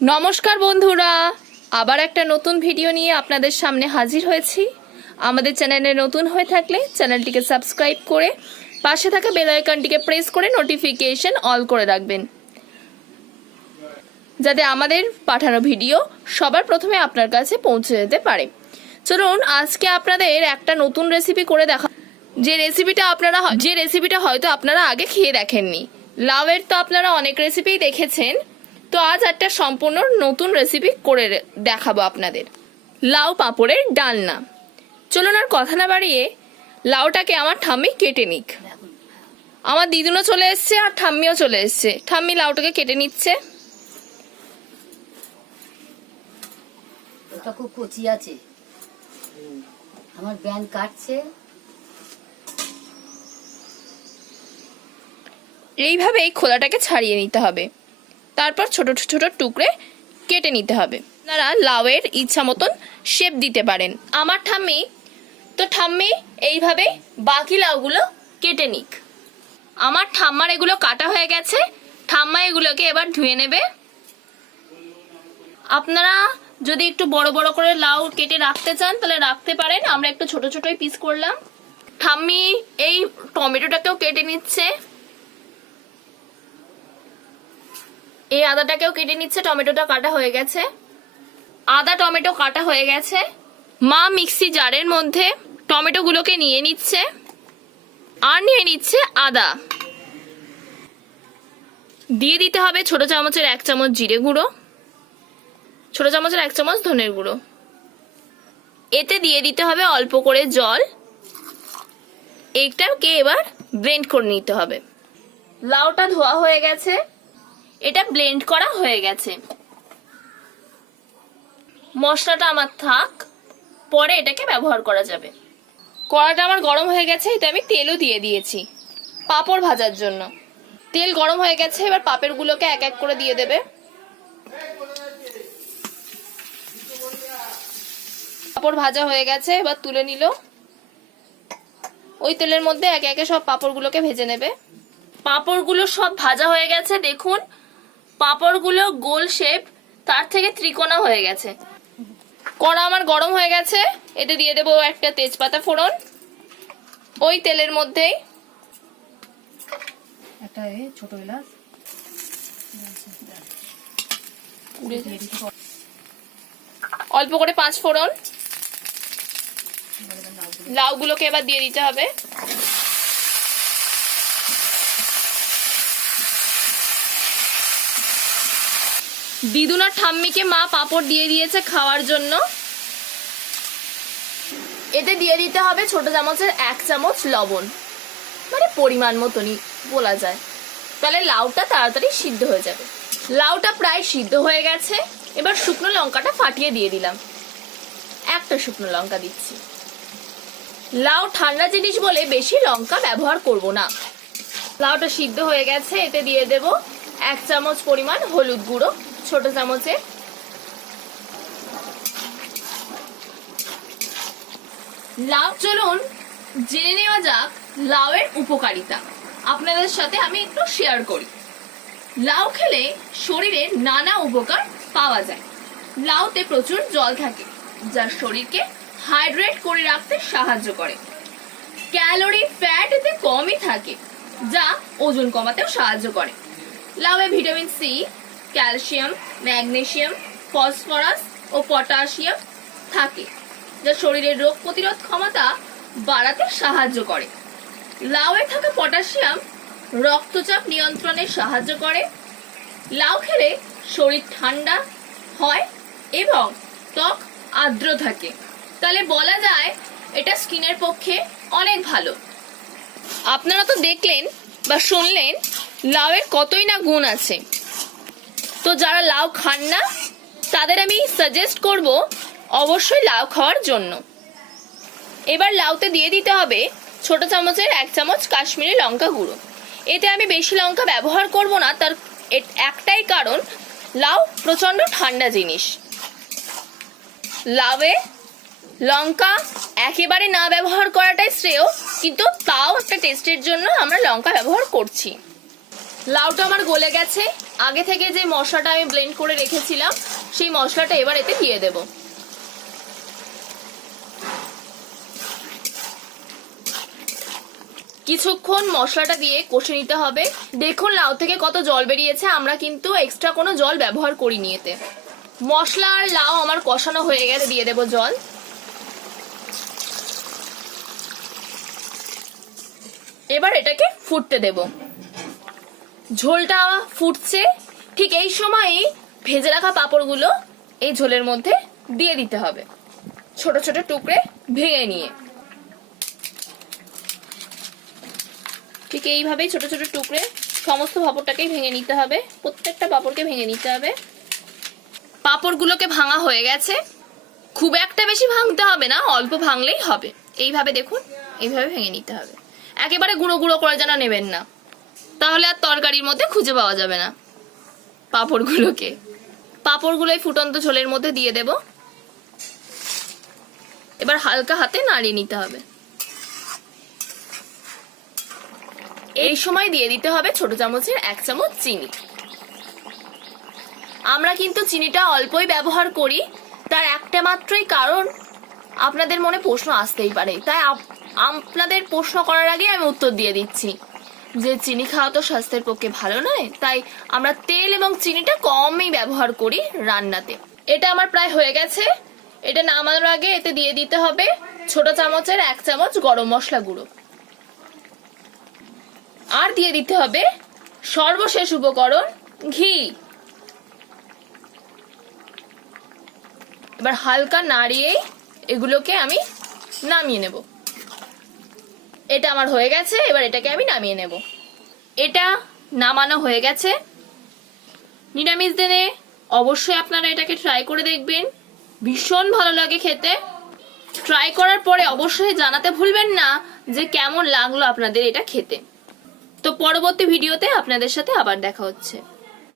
নমস্কার বন্ধুরা। আবার একটা নতুন ভিডিও নিয়ে আপনাদের সামনে হাজির হয়েছি। আমাদের চ্যানেলে নতুন হয়ে থাকলে চ্যানেলটিকে সাবস্ক্রাইব করে পাশে থাকা বেল আইকনটিকে প্রেস করে নোটিফিকেশন অল করে রাখবেন। যাতে আমাদের পাঠানো ভিডিও সবার প্রথমে আপনার কাছে পৌঁছে যেতে পারে। চলুন, আজকে আপনাদের একটা নতুন রেসিপি করে দেখা যে রেসিপিটা আপনারা যে রেসিপিটা হয়তো আপনারা আগে খেয়ে দেখেননি। লাউয়ের তো আপনারা অনেক রেসিপিই দেখেছেন। তো আজ একটা সম্পূর্ণ নতুন রেসিপি করে দেখাবো আপনাদের। লাউ পাঁপড়ের ডালনা। চলুন আর কথা না বাড়িয়ে লাউটাকে আমার ঠাম্মি কেটে নিক। আমার দিদুনও চলে এসছে আর ঠাম্মিও চলে এসছে। ঠাম্মি লাউটাকে কেটে নিচ্ছে। ওটা খুব কচি আছে। আমার ব্যান কাটছে। এইভাবেই খোলাটাকে ছাড়িয়ে নিতে হবে। তারপর ছোট ছোট টুকরে কেটে নিতে হবে। আপনারা লাউয়ের ইচ্ছা মতন শেপ দিতে পারেন। আমার ঠাম্মি, তো ঠাম্মি, এইভাবে বাকি লাউগুলো কেটে নিক। আমার ঠাম্মার এগুলো কাটা হয়ে গেছে। ঠাম্মা এগুলোকে এবার ধুয়ে নেবে। আপনারা যদি একটু বড় বড় করে লাউ কেটে রাখতে চান, তাহলে রাখতে পারেন। আমরা একটু ছোট ছোটই পিস করলাম। ঠাম্মি এই টমেটোটাকেও কেটে নিচ্ছে। এই আদাটাকেও কেটে নিচ্ছে, টমেটোটা কাটা হয়ে গেছে। আদা, টমেটো কাটা হয়ে গেছে। মা মিক্সি জারের মধ্যে টমেটোগুলোকে নিয়ে নিচ্ছে আর নিয়ে নিচ্ছে আদা। দিয়ে দিতে হবে ছোট চামচের এক চামচ জিরে গুঁড়ো, ছোট চামচের এক চামচ ধনের গুঁড়ো। এতে দিয়ে দিতে হবে অল্প করে জল। এইটাকে এবার ব্লেন্ড করে নিতে হবে। লাউটা ধোয়া হয়ে গেছে। এটা ব্লেন্ড করা হয়ে গেছে। মশলাটা আমার থাক, পরে এটাকে ব্যবহার করা যাবে। কড়াটা আমার গরম হয়ে গেছে, এতে আমি তেলও দিয়ে দিয়েছি, পাপড় ভাজার জন্য। তেল গরম হয়ে গেছে, এবার পাপের গুলোকে এক এক করে দিয়ে দেবে। পাঁপড় ভাজা হয়ে গেছে, এবার তুলে নিল। ওই তেলের মধ্যে একে একে সব পাঁপড়গুলোকে ভেজে নেবে। পাঁপড়গুলো সব ভাজা হয়ে গেছে, দেখুন। পাঁপড়গুলো গোল শেপ তার থেকে ত্রিকোণা হয়ে গেছে। কড়া আমার গরম হয়ে গেছে এতে দিয়ে দেবো একটা তেজপাতা ফোড়ন। ওই তেলের মধ্যেই একটা ছোট এলাচ। অল্প করে পাঁচ ফোড়ন। লাউগুলোকে এবার দিয়ে দিতে হবে। দিদুনার ঠাম্মিকে মা পাপড় দিয়ে দিয়েছে খাওয়ার জন্য। এতে দিয়ে দিতে হবে ছোট চামচের এক চামচ লবণ। মানে পরিমাণ মতনই বলা যায়। তাহলে লাউটা তাড়াতাড়ি সিদ্ধ হয়ে যাবে। লাউটা প্রায় সিদ্ধ হয়ে গেছে। এবার শুকনো লঙ্কাটা ফাটিয়ে দিয়ে দিলাম। একটা শুকনো লঙ্কা দিচ্ছি। লাউ ঠান্ডা জিনিস বলে বেশি লঙ্কা ব্যবহার করব না। লাউটা সিদ্ধ হয়ে গেছে, এতে দিয়ে দেব এক চামচ পরিমাণ হলুদ গুঁড়ো। ছোট চামচে। লাউ, চলুন জেনে নেওয়া যাক লাউয়ের উপকারিতা। আপনাদের সাথে আমি একটু শেয়ার করি। লাউ খেলে শরীরের নানা উপকার পাওয়া যায়। লাউতে প্রচুর জল থাকে, যা শরীরকে হাইড্রেট করে রাখতে সাহায্য করে। ক্যালোরি ফ্যাট এতে কমই থাকে, যা ওজন কমাতেও সাহায্য করে। লাউয়ে vitamin C calcium magnesium phosphorus ও পটাশিয়াম থাকে, যা শরীরের রোগ প্রতিরোধ ক্ষমতা বাড়াতে সাহায্য করে। লাউয়ে থাকা পটাশিয়াম রক্তচাপ নিয়ন্ত্রণে সাহায্য করে। লাউ খেলে শরীর ঠান্ডা হয় এবং ত্বক আর্দ্র থাকে। তাহলে বলা যায় এটা স্কিনের পক্ষে অনেক ভালো। আপনারা তো দেখলেন বা শুনলেন, লাউয়ের কতই না গুণ আছে। তো যারা লাউ খান না, তাদের আমি সাজেস্ট করব অবশ্যই লাউ খাওয়ার জন্য। এবার লাউতে দিয়ে দিতে হবে ছোট চামচের এক চামচ কাশ্মীরি লঙ্কা গুঁড়ো। এতে আমি বেশি লঙ্কা ব্যবহার করব না, তার একটাই কারণ, লাউ প্রচণ্ড ঠান্ডা জিনিস। লাউয়ে লঙ্কা একেবারে না ব্যবহার করাটাই শ্রেয়, কিন্তু তাও একটা টেস্টের জন্য আমরা লঙ্কা ব্যবহার করছি। লাউটা আমার গলে গেছে। আগে থেকে যে মশলাটা আমি ব্লেন্ড করে রেখেছিলাম, সেই মশলাটা এবার এতে দিয়ে দেব। কিছুক্ষণ মশলাটা দিয়ে কষে নিতে হবে। দেখুন লাউ থেকে কত জল বেরিয়েছে, আমরা কিন্তু এক্সট্রা কোনো জল ব্যবহার করিনি এতে। মশলা আর লাউ আমার কষানো হয়ে গেছে, দিয়ে দেব জল। এবার এটাকে ফুটতে দেব। ঝোলটা ফুটছে। ঠিক এই সময়ই ভেজে রাখা পাঁপড়গুলো এই ঝোলের মধ্যে দিয়ে দিতে হবে। ছোট ছোট টুকরে ভেঙে নিয়ে। ঠিক এইভাবেই ছোট ছোট টুকরে সমস্ত পাঁপড়টাকেই ভেঙে নিতে হবে। প্রত্যেকটা পাঁপড়কে ভেঙে নিতে হবে। পাঁপড়গুলোকে ভাঙা হয়ে গেছে। খুব একটা বেশি ভাঙতে হবে না, অল্প ভাঙলেই হবে। এইভাবে দেখুন, এইভাবে ভেঙে নিতে হবে। একেবারে গুঁড়ো গুঁড়ো করে যেন নেবেন না। তাহলে আর তরকারির মধ্যে খুঁজে পাওয়া যাবে না। পাঁপড়গুলোকে। পাঁপড়গুলো এই ফুটন্ত ঝোলের মধ্যে দিয়ে দেব। এবার হালকা হাতে নাড়িয়ে নিতে হবে। এই সময় দিয়ে দিতে হবে ছোট চামচের এক চামচ চিনি। আমরা কিন্তু চিনিটা অল্পই ব্যবহার করি, তার একটা মাত্রই কারণ আপনাদের মনে প্রশ্ন আসতেই পারে। তাই আপ- আপনাদের প্রশ্ন করার আগে আমি উত্তর দিয়ে দিচ্ছি। যে চিনি খাওয়া তো স্বাস্থ্যের পক্ষে ভালো নয়, তাই আমরা তেল এবং চিনিটা কমই ব্যবহার করি রান্নাতে। এটা আমার প্রায় হয়ে গেছে। এটা নামানোর আগে এতে দিয়ে দিতে হবে ছোট চামচের এক চামচ গরম মশলা গুঁড়ো। আর দিয়ে দিতে হবে সর্বশেষ উপকরণ ঘি। এবার হালকা নাড়িয়েই এগুলোকে আমি নামিয়ে নেব। এটা আমার হয়ে গেছে, এবার এটাকে আমি নামিয়ে নেব। এটা নামানো হয়ে গেছে। নিরামিষ দিনে অবশ্যই আপনারা এটাকে ট্রাই করে দেখবেন। ভীষণ ভালো লাগে খেতে। ট্রাই করার পরে অবশ্যই জানাতে ভুলবেন না যে কেমন লাগল আপনাদের এটা খেতে। তো পরবর্তী ভিডিওতে আপনাদের সাথে আবার দেখা হচ্ছে।